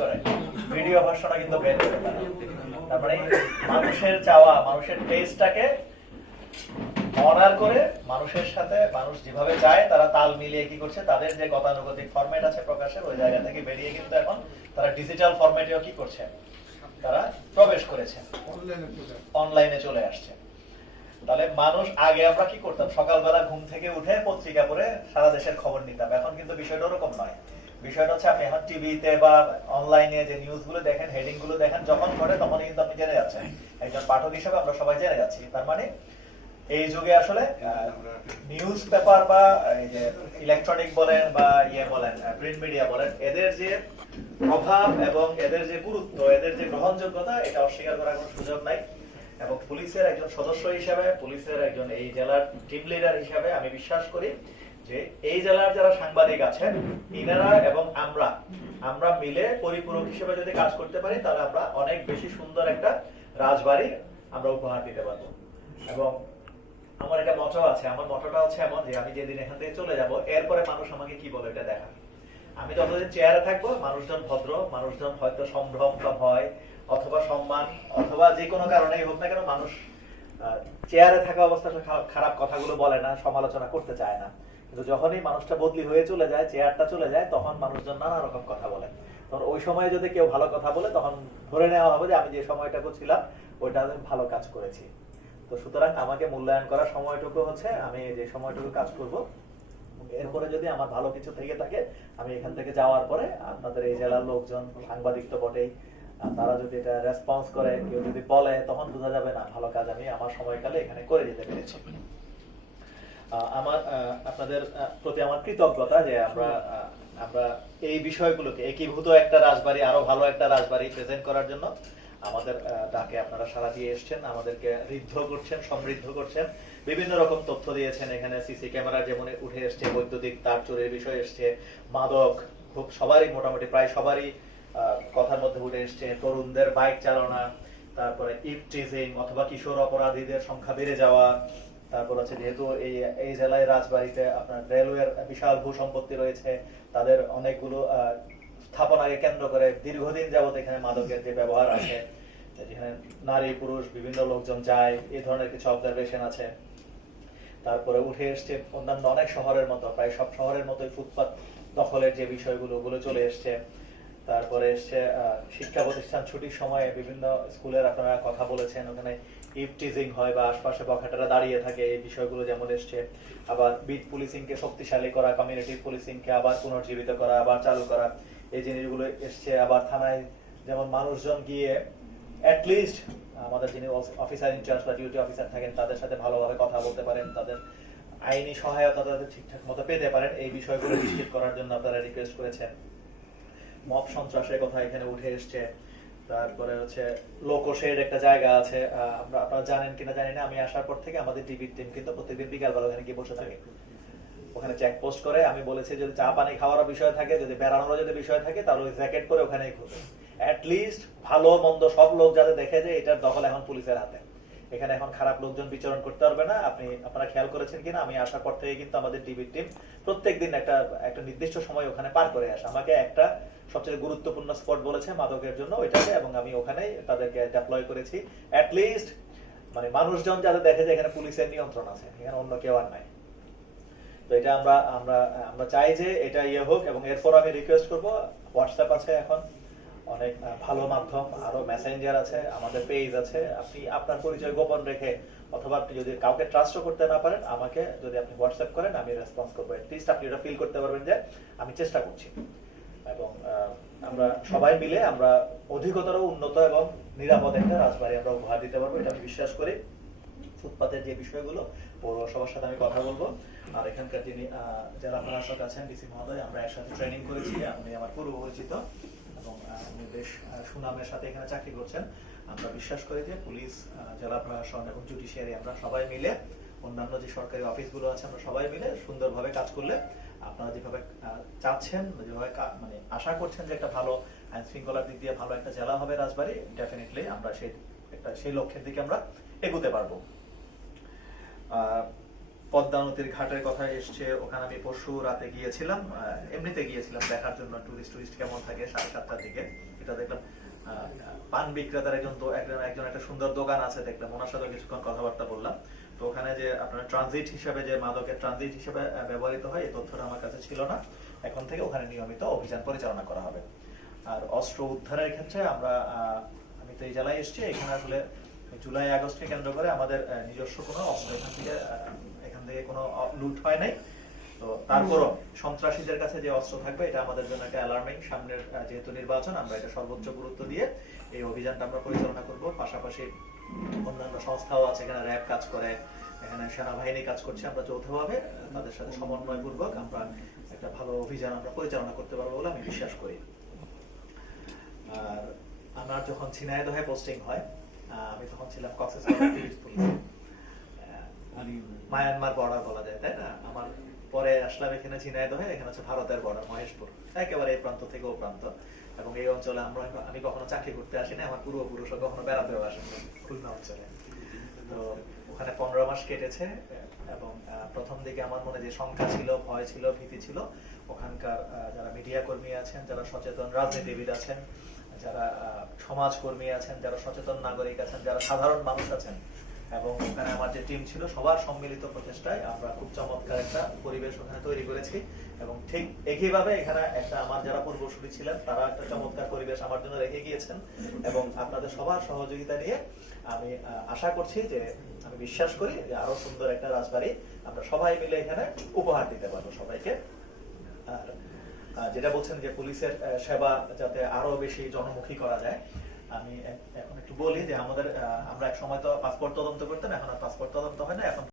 করে ভিডিও ভার্সনটা কিন্তু বের করে তারা। তার মানে মানুষের চাওয়া, মানুষের টেস্টটাকে অনার করে মানুষের সাথে মানুষ যেভাবে চায় তারা তাল মিলিয়ে কি করছে, তাদের যে গতানুগতিক ফরম্যাট আছে প্রকাশের, ওই জায়গা থেকে বেরিয়ে কিন্তু এখন তারা ডিজিটাল ফরম্যাটেও কি করছে, তারা প্রবেশ করেছে, অনলাইনে চলে আসছে। তাহলে মানুষ আগে আমরা কি করতাম, সকালবেলা ঘুম থেকে উঠে পত্রিকা পড়ে সারা দেশের খবর নিতাম। এখন কিন্তু বিষয়টা ওরকম নয়। বিষয়টা হচ্ছে আপনি এখন টিভিতে বা অনলাইনে যে নিউজ গুলো দেখেন, হেডিং গুলো দেখেন, যখন ঘটে তখনই কিন্তু আপনি জেনে যাচ্ছেন। একজন পাঠক হিসেবে আমরা সবাই জেনে যাচ্ছি। তার মানে এই যুগে আসলে নিউজ পেপার বা এই যে ইলেকট্রনিক বলেন বা বলেন প্রিন্ট মিডিয়া বলেন, এদের যে প্রভাব এবং এদের যে গুরুত্ব, এদের যে গ্রহণযোগ্যতা, এটা অস্বীকার করার কোনো সুযোগ নাই। এবং পুলিশের একজন সদস্য হিসেবে, পুলিশের একজন এই জেলার টিম লিডার হিসেবে আমি বিশ্বাস করি যে এই জেলার যারা সাংবাদিক আছেন, ইনারা এবং আমরা মিলে পরিপূরক হিসেবে যদি কাজ করতে পারি, তাহলে আমরা অনেক বেশি সুন্দর একটা রাজবাড়ি আমরা উপহার দিতে পারবো। এবং আমার একটা মটো আছে, আমার মটোটা হচ্ছে এমন যে আমি যেদিন এখান থেকে চলে যাব, এরপরে মানুষ আমাকে কি বলে এটা দেখা। আমি যতদিন চেয়ারে থাকবো, মানুষজন ভদ্র, মানুষজন হয়তো সম্ভ্রম বা ভয় অথবা সম্মান অথবা যে কোনো কারণেই হোক না কেন, মানুষ চেয়ারে থাকা অবস্থাটা খারাপ কথাগুলো বলে না, সমালোচনা করতে চায় না। কিন্তু যখনই মানুষটা বদলি হয়ে চলে যায়, চেয়ারটা চলে যায়, তখন মানুষজন নানা রকম কথা বলে। তখন ওই সময়ে যদি কেউ ভালো কথা বলে, তখন ধরে নেওয়া হবে যে আমি যে সময়টুকু ছিলাম ওইটা আমি ভালো কাজ করেছি। তো সুতরাং আমাকে মূল্যায়ন করার সময়টুকু হচ্ছে আমি যে সময়টুকু কাজ করব, এরপরে যদি আমার ভালো কিছু থেকে থাকে, আমি এখান থেকে যাওয়ার পরে আপনাদের এই জেলার লোকজন, সাংবাদিক তো বটেই, তারা যদি এটা রেসপন্স করে, কেউ যদি বলে, তখন বোঝা যাবে না ভালো কাজ আমি আমার সময়কালে এখানে করে যেতে পেরেছি। আমার আপনাদের প্রতি আমার কৃতজ্ঞতা যে আমরা এই বিষয়গুলোকে একীভূত একটা রাজবাড়ি, আরো ভালো একটা রাজবাড়ি প্রেজেন্ট করার জন্য আমাদের ডাকে আপনারা সাড়া দিয়ে এসেছেন, আমাদেরকে ঋদ্ধ করছেন, সমৃদ্ধ করছেন, বিভিন্ন রকম তথ্য দিয়েছেন। এখানে সিসি ক্যামেরা যেমন উঠে এসছে, বৈদ্যুতিক তার চুরির বিষয় এসছে, মাদক খুব সবারই মোটামুটি প্রায় সবারই কথার মধ্যে উঠে এসছে, তরুণদের বাইক চালানো, তারপরে ইভটিজিং অথবা কিশোর অপরাধীদের সংখ্যা বেড়ে যাওয়া, তারপর হচ্ছে যেহেতু এই জেলায় রাজবাড়িতে আপনার রেলওয়ের বিশাল ভূসম্পত্তি রয়েছে, তাদের অনেকগুলো স্থাপনাকে কেন্দ্র করে দীর্ঘদিন যাবত এখানে মাদকের যে ব্যবহার আছে, যেখানে নারী পুরুষ বিভিন্ন লোকজন যায়, এই ধরনের কিছু অবজারভেশন আছে। তারপরে উঠে এসছে অন্যান্য অনেক শহরের মতো, প্রায় সব শহরের মতোই ফুটপাত দখলের যে বিষয়গুলো চলে এসছে। তারপরে এসছে শিক্ষা প্রতিষ্ঠান ছুটির সময়ে বিভিন্ন স্কুলের আপনারা কথা বলেছেন, ওখানে ইভটিজিং হয় বা আশপাশে বখাটেরা দাঁড়িয়ে থাকে, এই বিষয়গুলো যেমন এসছে। আবার বিট পুলিশিং কে শক্তিশালী করা, কমিউনিটি পুলিশিং কে আবার পুনর্জীবিত করা, আবার চালু করা, এই জিনিসগুলো এসছে। আবার থানায় যেমন মানুষজন গিয়ে অ্যাটলিস্ট আমাদের যিনি অফিসার ইনচার্জ বা ডিউটি অফিসার থাকেন, তাদের সাথে ভালোভাবে কথা বলতে পারেন, তাদের আইনি সহায়তা তাদের ঠিকঠাক মতো পেতে পারেন, এই বিষয়গুলো নিশ্চিত করার জন্য আপনারা রিকোয়েস্ট করেছেন। মব সন্ত্রাসের কথা এখানে উঠে এসছে। তারপরে হচ্ছে লোকশেড একটা জায়গা আছে, আপনারা জানেন কিনা জানি না, আমি আসার পর থেকে আমাদের টিভির টিম কিন্তু প্রত্যেকদিন বিকালবেলা ওখানে গিয়ে বসে থাকে, ওখানে চেকপোস্ট করে। আমি বলেছি যদি চা পানি খাওয়ার বিষয় থাকে, যদি বেড়ানোর যদি বিষয় থাকে, তাহলে ওই জ্যাকেট করে ওখানেই ঘুরবে। অ্যাটলিস্ট ভালো মন্দ সব লোক যাতে দেখে যে এটার দখল এখন পুলিশের হাতে, এখানে এখন খারাপ লোকজন বিচরণ করতে পারবে না। আপনারা খেয়াল করেছেন কিনা, আমি আসার পর থেকে কিন্তু আমাদের টিভির টিম প্রত্যেকদিন একটা নির্দিষ্ট সময় ওখানে পার করে আসে। আমাকে একটা সবচেয়ে গুরুত্বপূর্ণ স্পট বলেছে মাদকের জন্য ওইটাকে, এবং আমি ওখানেই তাদেরকে ডেপ্লয় করেছি। অ্যাটলিস্ট মানে মানুষজন যাতে দেখে যে এখানে পুলিশের নিয়ন্ত্রণ আছে, এখানে অন্য কেউ আর নাই। তো এটা আমরা চাই যে এটা হোক। এবং এরপর আমি রিকোয়েস্ট করব, হোয়াটসঅ্যাপ আছে এখন অনেক ভালো মাধ্যম, আরো মেসেঞ্জার আছে, আমাদের পেজ আছে, আপনি আপনার পরিচয় গোপন রেখে অথবা আপনি যদি কাউকে ট্রাস্টও করতে না পারেন, আমাকে যদি আপনি হোয়াটসঅ্যাপ করেন, আমি রেসপন্স করবো। অ্যাটলিস্ট আপনি এটা ফিল করতে পারবেন যে আমি চেষ্টা করছি। এবং আমরা সবাই মিলে আমরা অধিকতর উন্নত এবং নিরাপদ একটা রাজবাড়ি আমরা উপহার দিতে পারবো, এটা আমি বিশ্বাস করি। ফুটপাতের যে বিষয়গুলো পৌরসভার সাথে আমি কথা বলবো। আর এখানকার যিনি জেলা প্রশাসক আছেন, ডিসি মহোদয়, আমরা একসাথে ট্রেনিং করেছি, আপনি আমার পূর্ব পরিচিত এবং উনি বেশ সুনামের সাথে এখানে চাকরি করছেন। আমরা বিশ্বাস করি যে পুলিশ, জেলা প্রশাসন এবং জুডিশিয়ারি আমরা সবাই মিলে, অন্যান্য যে সরকারি অফিসগুলো আছে, আমরা সবাই মিলে সুন্দরভাবে কাজ করলে আপনারা যেভাবে চাচ্ছেন, যেভাবে মানে আশা করছেন যে একটা ভালো আইন শৃঙ্খলার দিক দিয়ে ভালো একটা জেলা হবে রাজবাড়ি, ডেফিনেটলি আমরা সেই লক্ষ্যের দিকে আমরা এগোতে পারবো। পদ্মা নদীর ঘাটের কথা এসছে, ওখানে আমি পরশু রাতে গিয়েছিলাম, এমনিতে গিয়েছিলাম দেখার জন্য টুরিস্ট কেমন থাকে 7:30টার দিকে। এটা দেখলাম পান বিক্রেতার একজন একটা সুন্দর দোকান আছে, দেখলাম ওনার সাথে কিছুক্ষণ কথাবার্তা বললাম। তো ওখানে যে আপনার ট্রানজিট হিসেবে, যে মাদকের ট্রানজিট হিসেবে ব্যবহৃত হয়, এই তথ্যটা আমার কাছে ছিল না। এখন থেকে ওখানে নিয়মিত অভিযান পরিচালনা করা হবে। আর অস্ত্র উদ্ধারের ক্ষেত্রে আমি তো এই জেলায় এসেছি, এখানে আসলে জুলাই আগস্টকে কেন্দ্র করে আমাদের নিজস্ব কোনো অস্ত্র এখান থেকে কোনো লুট হয় নাই। তো তারপরও সন্ত্রাসীদের কাছে যে অস্ত্র থাকবে, এটা আমাদের জন্য একটা অ্যালার্মিং। সামনের যেহেতু নির্বাচন, আমরা এটা সর্বোচ্চ গুরুত্ব দিয়ে এই অভিযানটা আমরা পরিচালনা করব। পাশাপাশি অন্যান্য সংস্থাও আছে, এখানে র্যাব কাজ করে, এখানে সেনাবাহিনী কাজ করছে। আমরা যৌথভাবে তাদের সাথে সমন্বয় পূর্বক আমরা একটা ভালো অভিযান আমরা পরিচালনা করতে পারবো বলে আমি বিশ্বাস করি। আর আমার যখন ঝিনাইদহে পোস্টিং হয়, আমি তখন ছিলাম কক্সবাজার পুলিশে, মায়ানমার বর্ডার বলা যায়, তাই না? আমার পরে আসলাম এখানে ঝিনাইদহে, এখানে হচ্ছে ভারতের বর্ডার, মহেশপুর, একেবারে এই প্রান্ত থেকে ও প্রান্ত। এবং এই অঞ্চলে আমি কখনো চাকরি করতে আসিনি, আমার পূর্বপুরুষও কখনো বেড়াতেও আসেনি খুলনা অঞ্চলে। তো ওখানে 15 মাস কেটেছে, এবং প্রথম দিকে আমার মনে যে সংখ্যা ছিল, ভয় ছিল, ভীতি ছিল, ওখানকার যারা মিডিয়া কর্মী আছেন, যারা সচেতন রাজনীতিবিদ আছেন, যারা সমাজকর্মী আছেন, যারা সচেতন নাগরিক আছেন, যারা সাধারণ মানুষ আছেন, এবং ওখানে আমার যে টিম ছিল, সবার সম্মিলিত প্রচেষ্টায় আমরা খুব চমৎকার একটা পরিবেশ ওখানে তৈরি করেছি। এবং ঠিক একইভাবে এখানে একটা আমার যারা পূর্বসূরি ছিলেন, তারা একটা চমৎকার পরিবেশ আমার জন্য রেখে গিয়েছেন। এবং আপনাদের সবার সহযোগিতা নিয়ে আমি আশা করছি, যে আমি বিশ্বাস করি যে আরো সুন্দর একটা রাজবাড়ি আমরা সবাই মিলে এখানে উপহার দিতে পারবো সবাইকে। আর যেটা বলছেন যে পুলিশের সেবা যাতে আরো বেশি জনমুখী করা যায়, আমি এখন একটু বলি যে আমরা এক সময় তো পাসপোর্ট তদন্ত করতাম, এখন আর পাসপোর্ট তদন্ত হয় না। এখন